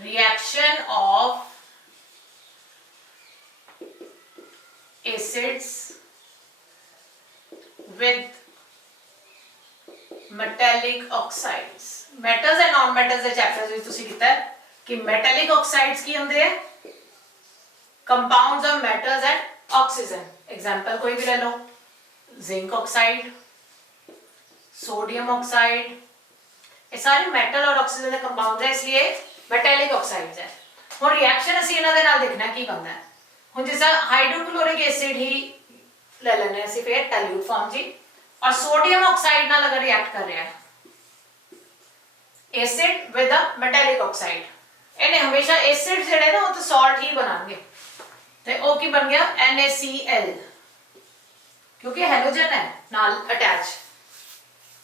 reaction of acids with metallic oxides. metals and non metals ਦੇ chapters ਵਿੱਚ ਤੁਸੀਂ ਕੀਤਾ ਹੈ ਕਿ metallic oxides ਕੀ ਹੁੰਦੇ ਹੈ, compounds of metals and oxygen. example ਕੋਈ ਵੀ ਲੈ ਲਓ, zinc oxide, sodium oxide, ਇਹ ਸਾਰੇ metal और oxygen ਦੇ compounds ਹੈ, इसलिए metallic oxides है। ਹੁਣ रिएक्शन ਅਸੀਂ ਇਹਨਾਂ ਦੇ ਨਾਲ ਦੇਖਣਾ ਕੀ ਬਣਦਾ ਹੈ। ਹੁਣ ਜਿਸ ਤਰ੍ਹਾਂ ਹਾਈਡਰੋਕਲੋਰਿਕ ਐਸਿਡ ਹੀ ਲੈ ਲੈਣੇ ਅਸੀਂ ਫਿਰ ਟੈਲੂਟ ਫਾਰਮ ਜੀ, और सोडियम ऑक्साइड ਨਾਲ अगर रिएक्ट कर रहा है acid with a metallic oxide, ਇਹਨੇ ਹਮੇਸ਼ਾ एसिड ਜਿਹੜੇ ਨਾ ਉਹ ਤਾਂ ਸਾਲਟ ਹੀ ਬਣਾਣਗੇ, ਤੇ ਉਹ ਕੀ ਬਣ ਗਿਆ NaCl, क्योंकि हेलोजन है नाल अटैच,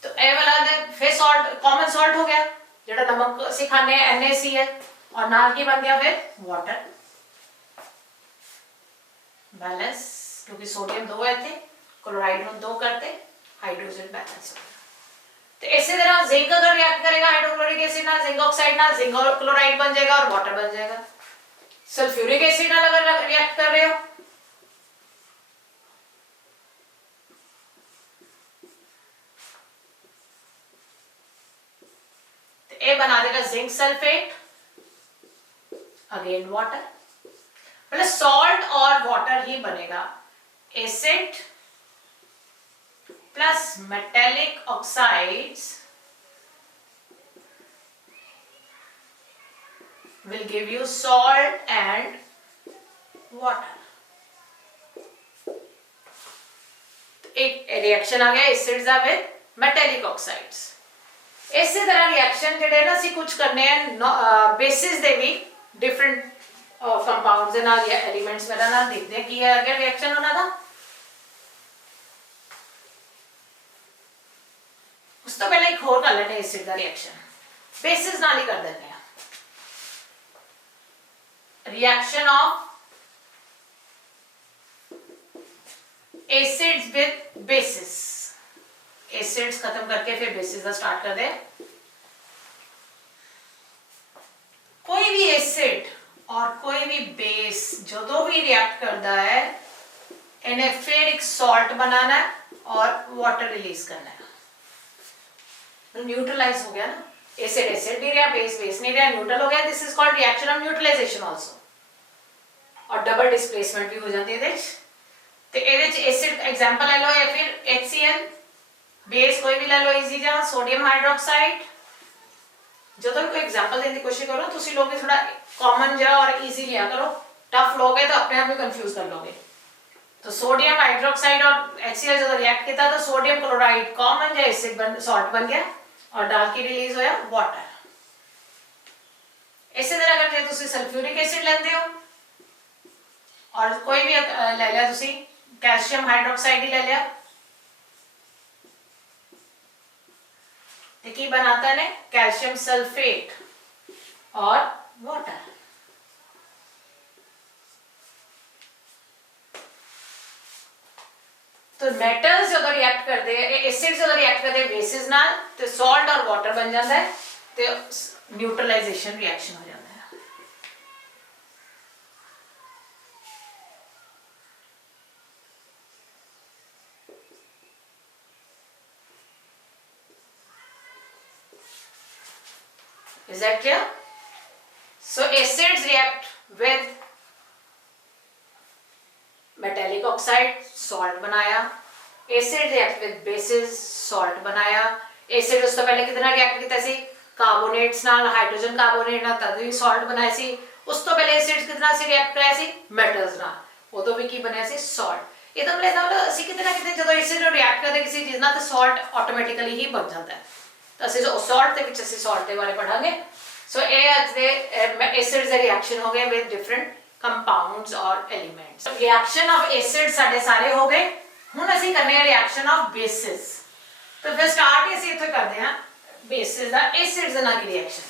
तो ए वाला ने फिर सॉल्ट कॉमन सॉल्ट हो गया, ਜਿਹੜਾ ਨਮਕ ਅਸੀਂ ਖਾਣੇ NaCl, और नाल की बन गया फिर वाटर बैलेंस, क्योंकि सोडियम 2 है थे, क्लोराइड ਨੂੰ 2 करते, हाइड्रोजन बैलेंस हो गया। तो इसी तरह जिंक अगर रिएक्ट करेगा हाइड्रोक्लोरिक एसिड ना, जिंक ऑक्साइड ना, जिंक और क्लोराइड बन जाएगा और वाटर बन जाएगा। सल्फ्यूरिक एसिड ना अगर रिएक्ट कर रहे हो तो ये बना देगा जिंक सल्फेट, अगेन वाटर, मतलब सॉल्ट और वाटर ही बनेगा। Acid plus metallic oxides will give you salt and water। एक रिएक्शन आ गया एसिड्स दा विद मेटालिक ऑक्साइड्स। इसी तरह रिएक्शन जेडे ना ਅਸੀਂ कुछ करने हैं बेसिस दे भी डिफरेंट कंपाउंड्स ਦੇ ਨਾਲ ਜਾਂ एलिमेंट्स ਵਗੈਰਾ ਨਾਲ ਦੇਖਦੇ ਕੀ ਹੈ ਅੱਗੇ ਰਿਐਕਸ਼ਨ ਉਹਨਾਂ ਦਾ। ਉਸ ਤੋਂ ਪਹਿਲਾਂ ਇੱਕ ਹੋਰ ਕਰ ਲੈਣੇ ਐਸਿਡ ਦਾ ਰਿਐਕਸ਼ਨ, ਬੇਸਿਸ ਨਾਲ ਹੀ ਕਰ ਦਿੰਦੇ ਆ। Reaction of acids with basis, acids खत्म करके फिर बेसिस का स्टार्ट कर दे। कोई भी एसिड और कोई भी बेस जो भी रिएक्ट करता है इन्हें फिर एक सॉल्ट बनाना है और वाटर रिलीज करना है, न्यूट्रलाइज हो गया ना, एसिड एसिड नहीं रहा, बेस बेस नहीं रहा, न्यूट्रल हो गया। This is called reaction of neutralisation also, और डबल डिस्प्लेसमेंट भी हो जाती है ਇਹਦੇ ਤੇ ਇਹਦੇ ਚ एसिड एग्जांपल ले लो या फिर HCl, बेस कोई भी ले लो इजी जा, सोडियम हाइड्रोक्साइड। ਜਦੋਂ भी कोई एग्जांपल देने की कोशिश करो ਤੁਸੀਂ लोग थोड़ा कॉमन जा और इजी लिया करो, टफ लोगे तो अपने आप ही कंफ्यूज कर लोगे। तो सोडियम हाइड्रोक्साइड और HCl जब रिएक्ट किया तो सोडियम क्लोराइड कॉमन जो एसिड बन सॉल्ट बन गया और डाल के रिलीज होया वाटर। इसी तरह अगर जे तुसी सल्फ्यूरिक एसिड लेंदे हो और कोई भी ले लिया तुसी कैल्शियम हाइड्रोक्साइड ही ले लिया, तो की बनाता है कैल्शियम सल्फेट और वाटर। तो मेटल्स जो रिएक्ट करते हैं, एसिड्स जो रिएक्ट करते हैं बेसिस नाल, तो सॉल्ट और वाटर बन जाता है, तो न्यूट्रलाइजेशन रिएक्शन हो जाता है। Is that clear? So acids react with metallic oxide, salt बनाया, acid react with basis, salt बनाया। एसिड उस तो पहले कितना रिएक्ट किया सी कार्बोनेट्स नाल, हाइड्रोजन कार्बोनेट नाल तद भी सॉल्ट बनाया सी। उस तो पहले एसिड्स कितना सी रिएक्ट कराया सी मेटल्स नाल, उदों भी की बनया सी सॉल्ट। ये तो मतलब ਅਸੀਂ ਕਿਤੇ ਨਾ ਕਿਤੇ ਜਦੋਂ एसिड ਨੂੰ ਰਿਐਕਟ ਕਰਦੇ ਕਿਸੇ ਚੀਜ਼ ਨਾਲ ਤਾਂ ਸॉल्ट ਆਟੋਮੈਟਿਕਲੀ ਹੀ ਬਣ ਜਾਂਦਾ ਹੈ। ਤਾਂ ਅਸੀਂ ਜੋ ਸॉल्ट ਦੇ ਵਿੱਚ ਅਸੀਂ ਸॉल्ट ਦੇ ਬਾਰੇ ਪੜਾਂਗੇ। ਸੋ ਇਹ ਅੱਜ ਦੇ एसिड्स ਦੇ ਰਿਐਕਸ਼ਨ ਹੋ ਗਏ ਵਿਦ ਡਿਫਰੈਂਟ कंपाउंड्स और एलिमेंट्स। रिएक्शन ऑफ एसिड साडे सारे हो गए, हुण ਅਸੀਂ करने रिएक्शन ऑफ बेसिस। तो फिर स्टार्ट ਅਸੀਂ ਇੱਥੇ ਕਰਦੇ ਹਾਂ बेसिस ਦਾ एसिड्स ਦੇ ਨਾਲ रिएक्शन,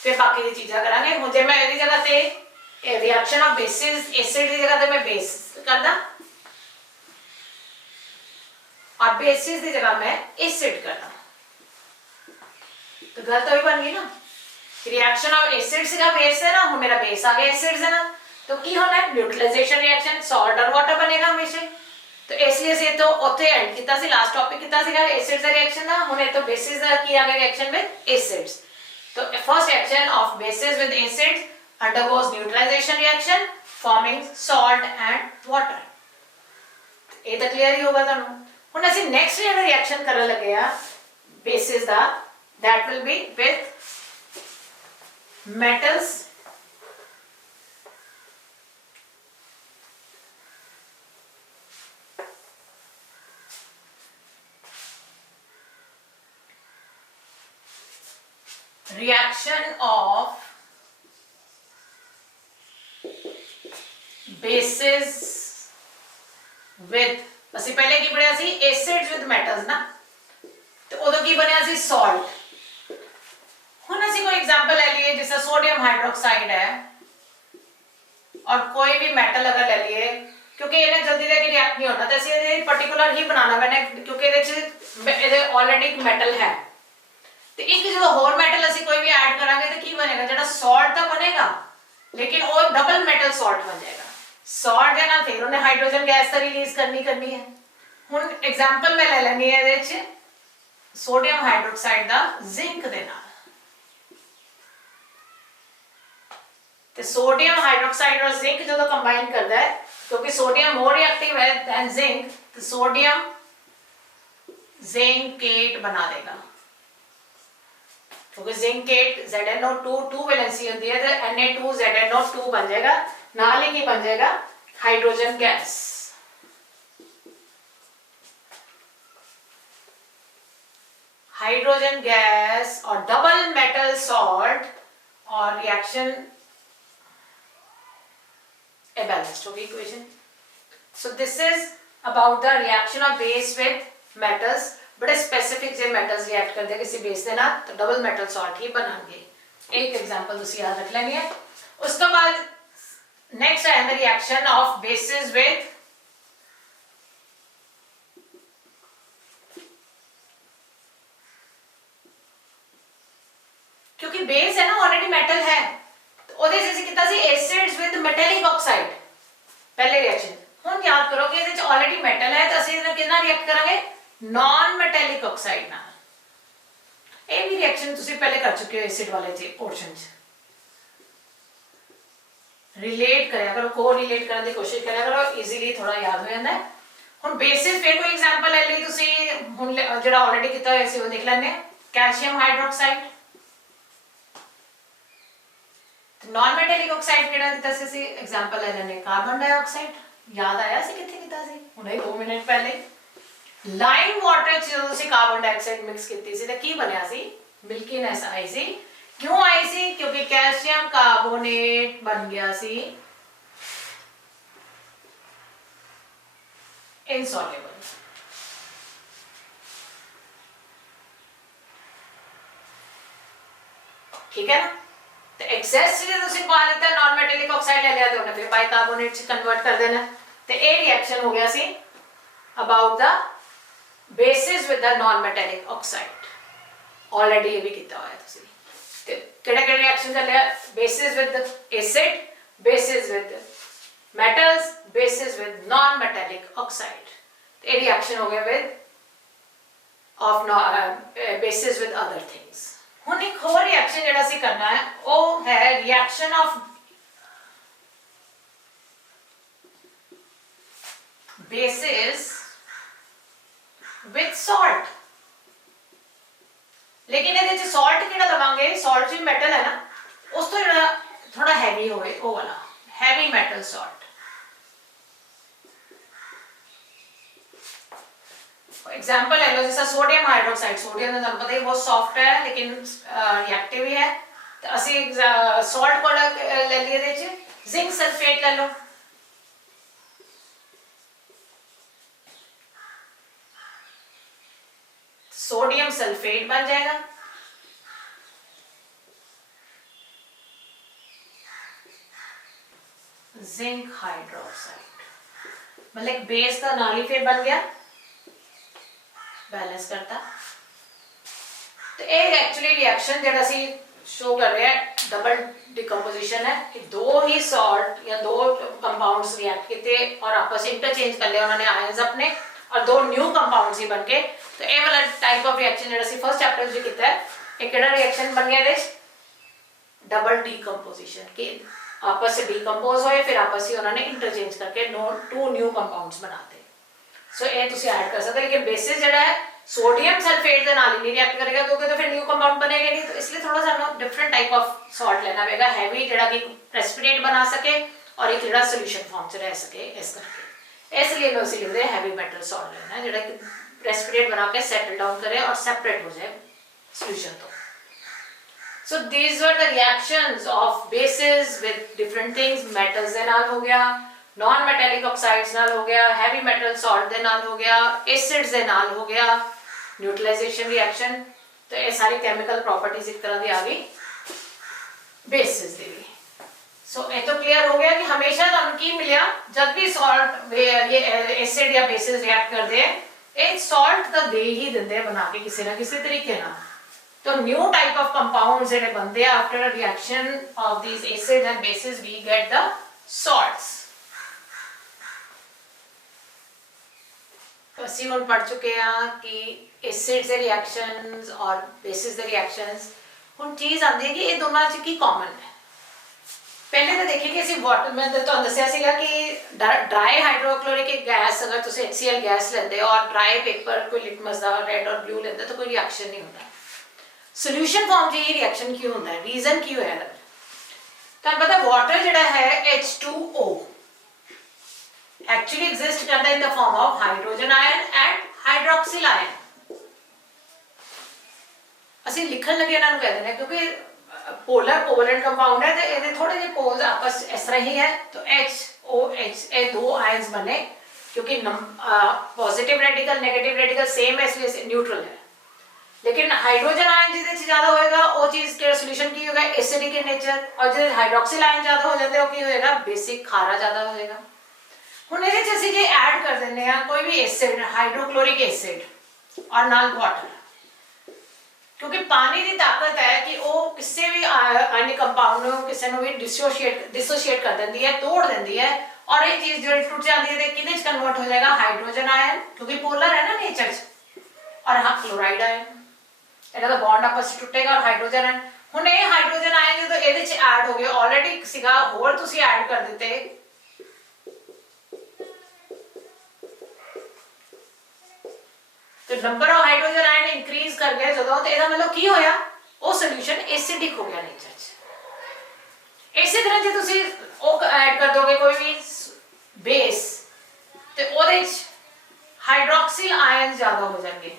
फिर बाकी दी चीज़ां करांगे। हुण जे मैं ਇਹਦੀ जगह ते रिएक्शन ऑफ बेसिस एसिड ਦੀ जगह ते मैं बेस करदा और बेसिस की जगह मैं एसिड करना, तो गल तो भी बन गई ना। रिएक्शन ऑफ एसिड सीगा बेस है ना, हुण मेरा बेस आ गया एसिड्स है ना, तो की होना है न्यूट्रलाइजेशन रिएक्शन, सॉल्ट और वाटर बनेगा हमेशा। तो इसलिए ਅਸੀਂ तो ਉੱਥੇ ਐਂਡ ਕੀਤਾ ਸੀ, ਲਾਸਟ ਟੌਪਿਕ ਕੀਤਾ ਸੀਗਾ एसिड्स ਦਾ ਰਿਐਕਸ਼ਨ ਦਾ। ਹੁਣ ਇਹ ਤੋਂ ਬੇਸਿਸ ਦਾ ਕੀ ਆ ਗਿਆ ਰਿਐਕਸ਼ਨ ਵਿਦ एसिड्स। तो first reaction of bases with acids undergoes neutralisation reaction forming salt and water. ਇਹ ਤਾਂ ਕਲੀਅਰ ਹੀ ਹੋਗਾ ਤੁਹਾਨੂੰ। ਹੁਣ ਅਸੀਂ ਨੈਕਸਟ ਜਿਹੜਾ ਰਿਐਕਸ਼ਨ ਕਰਨ ਲੱਗੇ ਆ basis the, that will be with metals reaction of bases with, ਅਸੀਂ ਪਹਿਲੇ ਕੀ ਪੜਿਆ ਸੀ एसिड्स with metals ना, ਤੇ ਉਦੋਂ ਕੀ ਬਣਿਆ ਸੀ salt। ਹੁਣ ਅਸੀਂ ਕੋਈ एग्जांपल ले लिए जैसे सोडियम हाइड्रोक्साइड है और कोई भी मेटल अगर ले लिए, क्योंकि ਇਹਨੇ जल्दी से रिएक्ट नहीं होना, तो ਅਸੀਂ ਇਹ पर्टिकुलर ही बनाना मैंने, क्योंकि ਇਹਦੇ ਚ ऑलरेडी एक मेटल है। ਤੇ ਇੱਕ ਜਦੋਂ ਹੋਰ ਮੈਟਲ ਅਸੀਂ ਕੋਈ ਵੀ ਐਡ ਕਰਾਂਗੇ ਤਾਂ ਕੀ ਬਣੇਗਾ, ਜਿਹੜਾ ਸਾਲਟ ਤਾਂ ਬਣੇਗਾ ਲੇਕਿਨ ਉਹ ਡਬਲ ਮੈਟਲ ਸਾਲਟ ਬਣ ਜਾਏਗਾ। ਸਾਲਟ ਦੇ ਨਾਲ ਫਿਰ ਉਹਨੇ ਹਾਈਡਰੋਜਨ ਗੈਸ ਤਾਂ ਰਿਲੀਜ਼ ਕਰਨੀ ਹੈ। ਹੁਣ ਐਗਜ਼ਾਮਪਲ ਮੈਂ ਲੈ ਲੈਣੀ ਹੈ ਇਹਦੇ ਚ ਸੋਡੀਅਮ ਹਾਈਡਰੋਕਸਾਈਡ ਦਾ ਜ਼ਿੰਕ ਦੇ ਨਾਲ। ਤੇ ਸੋਡੀਅਮ ਹਾਈਡਰੋਕਸਾਈਡ और जिंक ਜਦੋਂ ਕੰਬਾਈਨ ਕਰਦਾ ਹੈ, क्योंकि सोडियम मोर रिएक्टिव है देन जिंक, तो सोडियम जिंकेट बना देगा, क्योंकि जिंकेट ZnO2 2 वैलेंसी होती है, तो Na2ZnO2 बन जाएगा, नाल ही की बन जाएगा हाइड्रोजन गैस। हाइड्रोजन गैस और डबल मेटल सॉल्ट और रिएक्शन a balanced होगी equation. So this is about the reaction of base with metals। बड़े स्पेसिफिक जे मेटल्स रिएक्ट करते हैं किसी बेस के नाल, तो डबल मेटल सॉल्ट ही बनाएंगे। एक एग्जांपल तुसी याद रख लेनी है। उसके बाद नेक्स्ट है the reaction of bases with क्योंकि बेस है ना ऑलरेडी मेटल है, तो ਉਹਦੇ ਚ ਅਸੀਂ ਕੀਤਾ ਸੀ एसिड्स विद मेटेलिक ऑक्साइड पहले रिएक्शन। ਹੁਣ याद करो कि ਇਹਦੇ ਚ ऑलरेडी मेटल है, तो ਅਸੀਂ ਇਹਦੇ ਕਿਹਨਾਂ ਰਿਐਕਟ ਕਰਾਂਗੇ नॉन मेटेलिक ऑक्साइड नाल। ਇਹ ਵੀ ਰਿਐਕਸ਼ਨ ਤੁਸੀਂ ਪਹਿਲੇ ਕਰ ਚੁੱਕੇ ਹੋ एसिड वाले ਚ पोर्शन ਚ। रिलेट करिया करो, को रिलेट करने की कोशिश करिया करो, इजीली थोड़ा याद हो जाता है। ਹੁਣ बेसिस फिर कोई एग्जांपल ले ਲਈ ਤੁਸੀਂ, ਹੁਣ ਜਿਹੜਾ ऑलरेडी ਕੀਤਾ ਹੋਇਆ ਸੀ ਉਹ ਦੇਖ ਲੈਣੇ। Calcium hydroxide non metallic oxide ਕਿਹੜਾ ਕੀਤਾ ਸੀ ਅਸੀਂ एग्जांपल ਲੈ ਲੈਣੇ, कार्बन डाइऑक्साइड। याद आया ਸੀ ਕਿੱਥੇ ਕੀਤਾ ਸੀ ਹੁਣੇ 2 ਮਿੰਟ ਪਹਿਲੇ। ਲਾਈਮ ਵਾਟਰ ਚ ਜਦੋਂ ਅਸੀਂ कार्बन डाइऑक्साइड ਮਿਕਸ ਕੀਤੀ ਸੀ ਤਾਂ ਕੀ ਬਣਿਆ ਸੀ, ਮਿਲਕੀਨੈਸ ਆਈ ਸੀ। क्यों आई सी, क्योंकि कैल्शियम कार्बोनेट बन गया सी इनसॉल्युबल। ठीक है ना। तो एक्सेस से जो पा देता है नॉन मेटेलिक ऑक्साइड ले लिया, तो उन्हें फिर बाइकार्बोनेट से कन्वर्ट कर देना। तो ये रिएक्शन हो गया see about the basis with the non metallic oxide. Already ये भी किया हुआ है तुसी। तो केड़ा-केड़ा रिएक्शन चल रहा है, basis with acid, basis with metals, basis with non metallic oxide. तो ये रिएक्शन हो गया with of bases with other things. ਹੁਣ ਇੱਕ ਹੋਰ ਰਿਐਕਸ਼ਨ ਜਿਹੜਾ ਅਸੀਂ ਕਰਨਾ ਹੈ ਉਹ ਹੈ reaction of basis with salt. लेकिन ਇਹਦੇ ਚ सॉल्ट ਕਿਹੜਾ ਲਵਾਂਗੇ, सॉल्ट ਵੀ ਮੈਟਲ ਹੈ ਨਾ, ਉਸ ਤੋਂ ਜਿਹੜਾ ਥੋੜਾ ਹੈਵੀ ਹੋਵੇ ਉਹ ਵਾਲਾ ਹੈਵੀ ਮੈਟਲ ਸॉल्ट। एग्जाम्पल ले लो जैसा सोडियम हाइड्रोक्साइड। सोडियम तो पता ही बहुत सॉफ्ट है लेकिन रिएक्टिव ही है, तो असी सॉल्ट को ले लिए दे च जिंक सल्फेट ले लो। सोडियम सल्फेट बन जाएगा। जिंक हाइड्रोक्साइड मतलब बेस का नाल ही फिर बन गया, बैलेंस करता। तो ये एक्चुअली रिएक्शन जेड़ा सी शो कर रहे हैं डबल डिकम्पोजिशन है कि दो ही सॉल्ट या दो कंपाउंड्स रिएक्ट किए और आपस इंटरचेंज कर लिया उन्होंने आयंस अपने और दो न्यू कंपाउंड्स ही बनके। तो ये वाला टाइप ऑफ रिएक्शन जो ਅਸੀਂ फर्स्ट चैप्टर ਵਿੱਚ ਕੀਤਾ ਹੈ ਇਹ ਕਿਹੜਾ रिएक्शन बन गया ਇਹਦੇ डबल डिकम्पोजिशन कि आपस से डिकम्पोज होए फिर आपस ही उन्होंने इंटरचेंज करके टू न्यू कंपाउंड्स बनाते। सो ये तुसी ऐड कर सकते, लेकिन बेसिस जो है सोडियम सल्फेट के नाल ही नहीं रिएक्ट करेगा क्योंकि तो फिर न्यू कंपाउंड बनेगा नहीं। तो इसलिए थोड़ा सा डिफरेंट टाइप ऑफ सॉल्ट लेना पड़ेगा हैवी जड़ा कि प्रेसिपिटेट बना सके और एक जड़ा सोल्यूशन फॉर्म च रह सके। इस करके इसलिए मैं उसी लिखते हैवी मेटल सॉल्ट लेना है जड़ा प्रेसिपिटेट बना के सेटल डाउन करे और सेपरेट हो जाए सोल्यूशन तो। So these were the reactions of bases with different things, metals ਦੇ ਨਾਲ हो गया, non metallic oxides ਨਾਲ हो गया, heavy metal salt ਦੇ ਨਾਲ हो गया, acids ਦੇ ਨਾਲ हो गया, neutralization reaction। तो ये सारी chemical properties एक तरह ਦੀ आ गई bases ਦੀ भी। So ये तो clear हो गया कि हमेशा ਤੁਹਾਨੂੰ ਕੀ ਮਿਲਿਆ जब भी salt ये acid या bases react करते हैं ਇਹ salt ਤਾਂ ਦੇ ਹੀ ਦਿੰਦੇ ਬਣਾ ਕੇ ਕਿਸੇ ਨਾ ਕਿਸੇ ਤਰੀਕੇ ਨਾਲ। तो न्यू टाइप ऑफ कंपाउंड्स ਜਿਹੜੇ बनते हैं after a reaction of these acids and bases we get the salts। तो ਅਸੀਂ ਹੁਣ ਪੜ ਚੁੱਕੇ ਹਾਂ ਕਿ acids ਦੇ reactions और bases ਦੇ reactions। ਹੁਣ ਚੀਜ਼ ਆਉਂਦੀ ਹੈ ਕਿ ਇਹ ਦੋਨਾਂ ਚ ਕੀ ਕਾਮਨ ਹੈ। ਪਹਿਲੇ ਤਾਂ ਦੇਖੀਏ ਕਿ ਅਸੀਂ ਵਾਟਰ ਮੈਂ ਤੁਹਾਨੂੰ ਦੱਸਿਆ ਸੀਗਾ ਕਿ ਡਰਾਈ ਹਾਈਡਰੋਕਲੋਰਿਕ ਗੈਸ ਅਗਰ ਤੁਸੀਂ HCl ਗੈਸ ਲੈਂਦੇ ਹੋ और ਡਰਾਈ ਪੇਪਰ ਕੋਈ ਲਿਟਮਸ ਦਾ ਰੈਡ और ਬਲੂ ਲੈਂਦੇ ਤਾਂ ਕੋਈ ਰਿਐਕਸ਼ਨ ਨਹੀਂ ਹੁੰਦਾ। सोल्यूशन फॉर्म च ये रिएक्शन क्यों होता है, रीजन क्यों है। ਤੁਹਾਨੂੰ ਪਤਾ ਵਾਟਰ ਜਿਹੜਾ ਹੈ H2O एक्चुअली एग्जिस्ट करता है in the form of hydrogen ion and hydroxyl ion. ਅਸੀਂ ਲਿਖਣ ਲੱਗੇ ਇਹਨਾਂ ਨੂੰ ਕਹਿ ਦਿੰਦੇ क्योंकि पोलर कोवलेंट कंपाउंड है तो ਇਹਦੇ ਥੋੜੇ ਜਿਹੇ पोल्स आपस इस तरह ही है। तो HOH ये दो आयंस बने क्योंकि positive radical negative radical same है इसलिए न्यूट्रल है। लेकिन हाइड्रोजन आयन जिहदे च ज्यादा होएगा वो चीज के सॉल्यूशन की होगा एसिडिक इन नेचर और जिहदे हाइड्रोक्सिल आयन ज्यादा हो जाते हो की होएगा बेसिक खारा ज्यादा हो जाएगा। हुण इहदे च असि जे ऐड कर दिंदे आ कोई भी एसिड हाइड्रोक्लोरिक एसिड और नाल वाटर क्योंकि पानी की ताकत है कि वो किसी भी आयनिक कंपाउंड को किसी को भी डिसोशिएट कर देती है तोड़ देती है और ये चीज जो टूट जाती है किहदे च कन्वर्ट हो जाएगा हाइड्रोजन आयन क्योंकि पोलर है ना नेचर च और हाँ क्लोराइड आयन ਇਹਦਾ ਦਾ ਬੌਂਡ ਆਪਸ ਵਿੱਚ ਟੁੱਟੇਗਾ और ਹਾਈਡਰੋਜਨ ਆਇਨ। ਹੁਣ ਇਹ ਹਾਈਡਰੋਜਨ ਆਇਨ ਜਦੋਂ ਇਹਦੇ ਚ ਐਡ ਹੋ ਗਏ ਆਲਰੇਡੀ ਸੀਗਾ ਹੋਰ ਤੁਸੀਂ ਐਡ ਕਰ ਦਿੱਤੇ ਤੇ number of hydrogen ion increase ਕਰ ਗਏ ਜਦੋਂ ਤੇ ਇਹਦਾ ਮਤਲਬ ਕੀ ਹੋਇਆ ਉਹ ਸੋਲੂਸ਼ਨ ਐਸਿਡਿਕ ਹੋ ਗਿਆ ਨੇਚਰ ਚ। ਇਸੇ ਤਰ੍ਹਾਂ ਜੇ ਤੁਸੀਂ ਉਹ ਐਡ ਕਰ ਦੋਗੇ ਕੋਈ ਵੀ ਬੇਸ ਤੇ ਉਹਦੇ ਚ ਹਾਈਡਰੋਕਸਿਲ ਆਇਨ ਜ਼ਿਆਦਾ ਹੋ ਜਾਣਗੇ।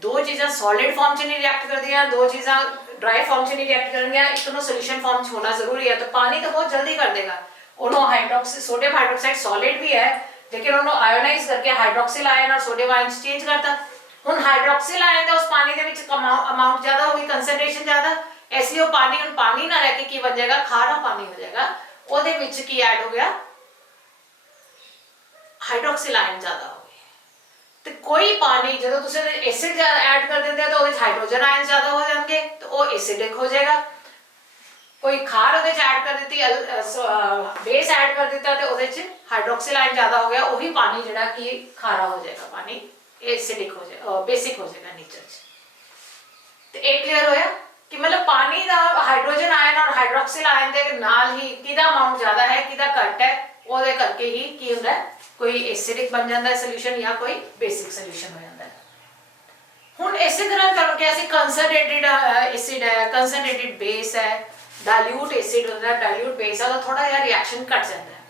दो चीज़ें सॉलिड फॉर्म च नहीं रिएक्ट करदियां दो चीज़ें ड्राई फॉर्म च नहीं रिएक्ट करदियां एक तो सोल्यूशन फॉर्म च होना जरूरी है। तो पानी तो बहुत जल्दी कर देगा उन्होंने हाइड्रोक्सी सोडियम हाइड्रोक्साइड सॉलिड भी है लेकिन उन्होंने आयोनाइज करके हाइड्रोक्सिल आयन और सोडियम आयन चेंज करता। हुण हाइड्रोक्सिल आयन का उस पानी के विच अमाउंट ज़्यादा होगी कंसनट्रेशन ज़्यादा इसलिए वो पानी हुण पानी ना रह के की बन जाएगा खारा पानी हो जाएगा। ਉਹਦੇ ਵਿੱਚ ਕੀ ਐਡ ਹੋ ਗਿਆ हाइड्रोक्सिल आयन ज़्यादा हो गए। तो कोई पानी जो तुम एसिड ऐड कर देते हो तो हाइड्रोजन आयन ज़्यादा हो जाएंगे तो वो एसिडिक हो जाएगा। कोई खार वो ऐड कर दी बेस ऐड कर दिता तो वो हाइड्रोक्सिल आयन ज़्यादा हो गया वही पानी जोड़ा कि खारा हो जाएगा पानी एसिडिक हो जाएगा बेसिक हो जाएगा नेचर। तो एक क्लियर होया कि मतलब पानी का हाइड्रोजन आयन और हाइड्रोक्सिल आयन के नाल ही किदा अमाउंट ज़्यादा है किदा घट है वो करके ही की होता है कोई एसिडिक बन जाता है सोल्यूशन या कोई बेसिक सोल्यूशन हो जाता है। हुण इसी तरह करके ऐसे कंसनट्रेटेड एसिड है कंसनट्रेटेड बेस है डाइल्यूट एसिड होता है डाइल्यूट बेस है तो थोड़ा जिहा रिएक्शन घट जाता है।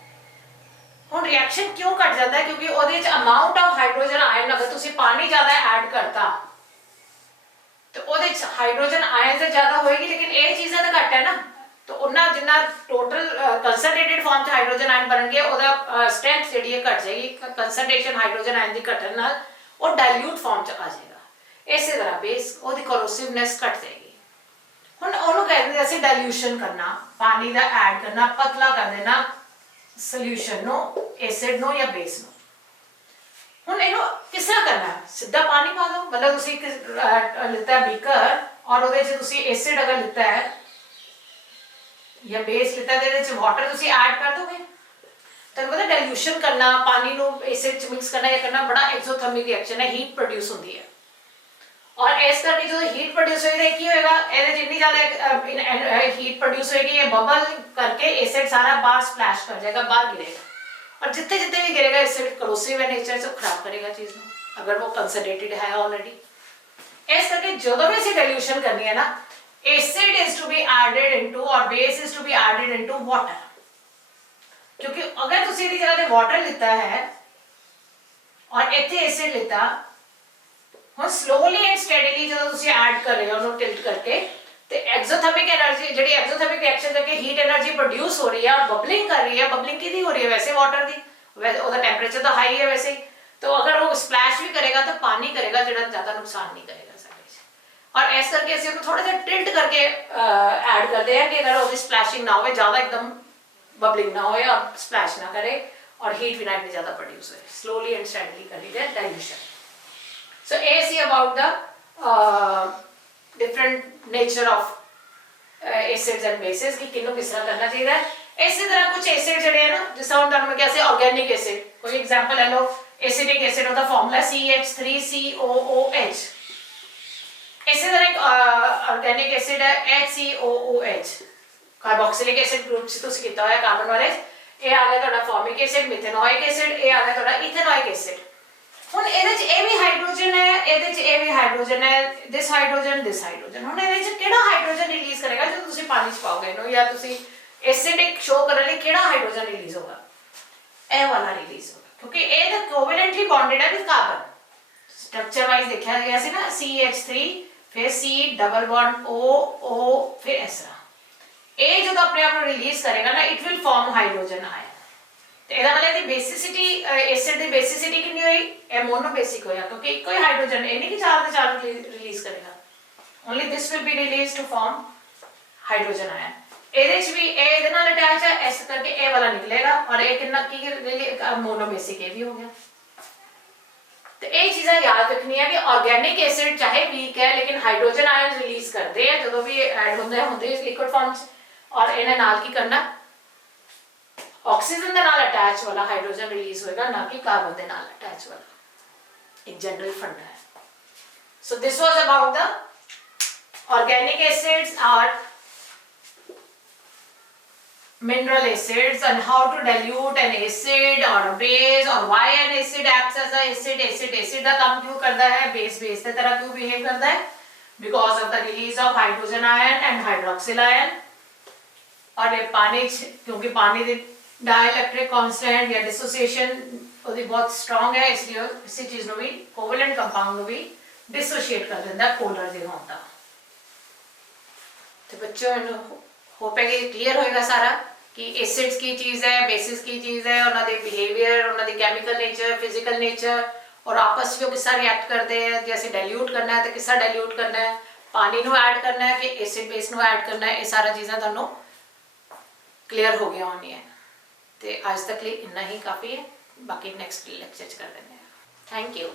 हुण रिएक्शन क्यों घट जाता है क्योंकि ਉਹਦੇ ਚ अमाउंट ऑफ हाइड्रोजन आयन अगर तुसीं पानी ज़्यादा ऐड करता तो ਉਹਦੇ ਚ हाइड्रोजन आयन से ज़्यादा होएगी लेकिन ये चीज़ें तो घट है ना। तो उन्ना जिन्ना टोटल कंसनट्रेटेड फॉर्म च हाइड्रोजन आयन बनणगे ओदा स्ट्रेंथ जिहड़ी है घट जाएगी कंसनट्रेशन हाइड्रोजन आयन दी घटन नाल वो डाइल्यूट फॉर्म च आ जाएगा। इस तरह बेस ओदी करोसिवनेस घट जाएगी। हुण ओनू कहते हैं असीं डाइल्यूशन करना पानी दा ऐड करना पतला कर देना सोल्यूशन नो एसिड नो या बेस नो। ਹੁਣ ਇਹਨੂੰ ਕਿਸ ਤਰ੍ਹਾਂ ਕਰਨਾ ਹੈ? ਸਿੱਧਾ ਪਾਣੀ ਪਾ ਦਿਓ, ਮਤਲਬ ਤੁਸੀਂ ਲਿੱਤਾ ਬੀਕਰ ਔਰ ਉਹਦੇ 'ਚ ਤੁਸੀਂ ਐਸਿਡ ਅਗਰ ਲਿੱਤਾ ਹੈ ਜਾਂ ਬੇਸ ਲਿੱਤਾ ਤੇ ਇਹਦੇ 'ਚ ਵਾਟਰ ਤੁਸੀਂ ਐਡ ਕਰ ਦੋਗੇ। ਤੁਹਾਨੂੰ ਪਤਾ ਡਾਇਲੂਸ਼ਨ ਕਰਨਾ, ਪਾਣੀ ਨੂੰ ਐਸਿਡ 'ਚ ਮਿਕਸ ਕਰਨਾ, ਇਹ ਕਰਨਾ ਬੜਾ ਐਗਜ਼ੋਥਰਮਿਕ ਰਿਐਕਸ਼ਨ ਹੈ, ਹੀਟ ਪ੍ਰੋਡਿਊਸ ਹੁੰਦੀ ਹੈ। ਔਰ ਇਸ ਕਰਕੇ ਜਦੋਂ ਹੀਟ ਪ੍ਰੋਡਿਊਸ ਹੋਏਗੀ ਕੀ ਹੋਏਗਾ, ਇਹਦੇ 'ਚ ਇੰਨੀ ਜ਼ਿਆਦਾ ਹੀਟ ਪ੍ਰੋਡਿਊਸ ਹੋਏਗੀ, ਇਹ ਬਬਲ ਕਰਕੇ ਐਸਿਡ ਸਾਰਾ ਬਾਹਰ ਸਪਲੈਸ਼ ਕਰ ਜਾਏਗਾ, ਬਾਹਰ गिरेगा। और जितने जितने भी गिरेगा एसिड करोसिव है नेचर से, खराब करेगा चीज़ में, अगर वो कंसनट्रेटेड है ऑलरेडी। इस करके जो भी ऐसी डाइल्यूशन करनी है ना, acid is to be added into और base is to be added into water. क्योंकि अगर तुसी दी जगह ते वाटर लेता है और इत्थे एसिड लेता, हुन स्लोली एंड स्टेडीली जो तुसी ऐड कर रहे हो उन्हें टिल्ट करके, तो एक्सोथर्मिक एनर्जी जी एक्सोथर्मिक रिएक्शन करके हीट एनर्जी प्रोड्यूस हो रही है और बबलिंग कर रही है। बबलिंग की हो रही है वैसे वाटर की, वैसे उसका टेंपरेचर तो हाई है वैसे ही, तो अगर वो स्प्लैश भी करेगा तो पानी करेगा जो ज़्यादा नुकसान नहीं करेगा सारे। और ऐसा करके असं थोड़ा सा टिल्ट करके ऐड करते हैं कि अगर वो स्प्लैशिंग ना हो, ज़्यादा एकदम बबलिंग ना हो और स्प्लैश ना करे और हीट भी ना इतनी ज़्यादा प्रोड्यूस हो, स्लोली एंड स्टेडली कर लीजिए dilution. So A see about the different nature of acids and bases कि किन्नू किस तरह करना चाहिए। इसी तरह कुछ एसिड जड़े हैं ना, जिस तरह तुहानू कैसे ऑर्गेनिक एसिड, कोई एग्जांपल ले लो, एसिडिक एसिड का फॉर्मूला CH3COOH। इसी तरह ऑर्गेनिक एसिड है HCOOH, कार्बोक्सिलिक एसिड ग्रुप से तुसी कीता होया कार्बन वाले, ये आ गया तुहाडा फॉर्मिक एसिड, मिथेनोइक एसिड, ये आ गया तुहाडा इथेनोइक एसिड। हुन ਇਹਦੇ 'ਚ ਇਹ ਵੀ ਹਾਈਡਰੋਜਨ ਹੈ, ਇਹਦੇ 'ਚ ਇਹ ਵੀ ਹਾਈਡਰੋਜਨ ਹੈ, ਦਿਸ ਹਾਈਡਰੋਜਨ। ਹੁਣ ਇਹਦੇ 'ਚ ਕਿਹੜਾ ਹਾਈਡਰੋਜਨ ਰਿਲੀਜ਼ ਕਰੇਗਾ ਜਦੋਂ ਤੁਸੀਂ ਪਾਣੀ 'ਚ ਪਾਓਗੇ ਇਹਨੂੰ, ਜਾਂ ਤੁਸੀਂ ਐਸਿਡਿਕ ਸ਼ੋ ਕਰਨ ਲਈ ਕਿਹੜਾ ਹਾਈਡਰੋਜਨ ਰਿਲੀਜ਼ ਹੋਗਾ? ਇਹ ਵਾਲਾ ਰਿਲੀਜ਼ ਹੋਗਾ, ਕਿਉਂਕਿ ਇਹ ਤਾਂ ਕੋਵੈਲੈਂਟਲੀ ਬੌਂਡਡ ਹੈ ਵਿਦ ਕਾਰਬਨ। ਸਟਰਕਚਰ ਵਾਈਜ਼ ਦੇਖਿਆ ਗਿਆ ਸੀ ਨਾ, CH3 ਫਿਰ C ਡਬਲ ਬੌਂਡ O ਫਿਰ ਇਸ ਤਰ੍ਹਾਂ। ਇਹ ਜਦੋਂ ਆਪਣੇ ਆਪ ਨੂੰ ਰਿਲੀਜ਼ ਕਰੇਗਾ ਨਾ, it will form hydrogen ion. ਤੇ ਇਹਦਾ ਮਤਲਬ ਇਹਦੀ ਬੇਸਿਸਿਟੀ, ਐਸਿਡ ਦੀ ਬੇਸਿਸਿਟੀ ਕਿੰਨੀ ਹੋਈ? ਇਹ ਮੋਨੋਬੇਸਿਕ ਹੋਇਆ, ਕਿਉਂਕਿ ਇੱਕੋ ਹੀ ਹਾਈਡਰੋਜਨ, ਇਹ ਨਹੀਂ ਕਿ ਚਾਰ ਦੇ ਚਾਰ ਰਿਲੀਜ਼ ਕਰੇਗਾ, only this will be release to form hydrogen ion. ਇਹਦੇ 'ਚ ਵੀ ਇਹ ਇਹਦੇ ਨਾਲ ਅਟੈਚ ਹੈ, ਇਸ ਕਰਕੇ ਇਹ ਵਾਲਾ ਨਿਕਲੇਗਾ ਔਰ ਇਹ ਕਿੰਨਾ ਕੀ ਮੋਨੋਬੇਸਿਕ ਇਹ ਵੀ ਹੋ ਗਿਆ। ਤੇ ਇਹ ਚੀਜ਼ਾਂ ਯਾਦ ਰੱਖਣੀਆਂ ਕਿ ਆਰਗੈਨਿਕ ਐਸਿਡ ਚਾਹੇ ਵੀਕ ਹੈ ਲੇਕਿਨ ਹਾਈਡਰੋਜਨ ਆਇਨ ਰਿਲੀਜ਼ ਕਰਦੇ ਆ ਜਦੋਂ ਵੀ ਐਡ ਹੁੰਦੇ ਲਿਕੁਇਡ ਫਾਰਮ 'ਚ। ਔਰ ਇਹਨੇ ਨਾਲ ਕੀ ਕਰਨਾ, ऑक्सीजन के नाल अटैच वाला हाइड्रोजन रिलीज होएगा, ना कि कार्बन के नाल अटैच वाला। एक जनरल फंडा है। So this was about the organic acids और mineral acids and how to dilute an acid or a base or why an acid acts as a acid। acid का काम क्यों करता है, base की तरह क्यों behave करता है? Because of the release of hydrogen ion and hydroxyl ion। और ये पानी क्योंकि पानी दी डाइलेक्ट्रिक कांस्टेंट या डिसोसिएशन ਉਹਦੀ ਬਹੁਤ ਸਟਰੋਂਗ ਹੈ, ਇਸ ਲਈ ਇਸੇ ਚੀਜ਼ ਨੂੰ ਵੀ ਕੋਵੈਲੈਂਟ ਕੰਪਾਊਂਡ ਨੂੰ ਵੀ ਡਿਸੋਸ਼ੀਏਟ ਕਰ ਦਿੰਦਾ ਪੋਲਰ ਦੇ ਹੋਣ ਦਾ। ਤੇ ਬੱਚਿਓ ਨੂੰ ਹੋਪ ਹੈ ਕਿ ਕਲੀਅਰ ਹੋਏਗਾ ਸਾਰਾ ਕਿ ਐਸਿਡਸ ਕੀ ਚੀਜ਼ ਹੈ, ਬੇਸਿਸ ਕੀ ਚੀਜ਼ ਹੈ, ਉਹਨਾਂ ਦੇ ਬਿਹੇਵੀਅਰ, ਉਹਨਾਂ ਦੀ ਕੈਮੀਕਲ ਨੇਚਰ, ਫਿਜ਼ੀਕਲ ਨੇਚਰ और आपस में किस तरह रिएक्ट करते हैं। जैसे डाइल्यूट करना है तो किस तरह डाइल्यूट करना है, पानी ਨੂੰ ऐड करना है कि एसिड बेस ਨੂੰ ऐड करना है, ये सारा चीज़ां ਤੁਹਾਨੂੰ क्लियर हो गया होनी है। तो आज तक लिए इतना ही काफ़ी है, बाकी नैक्सट लेक्चर कर देंगे। Thank you.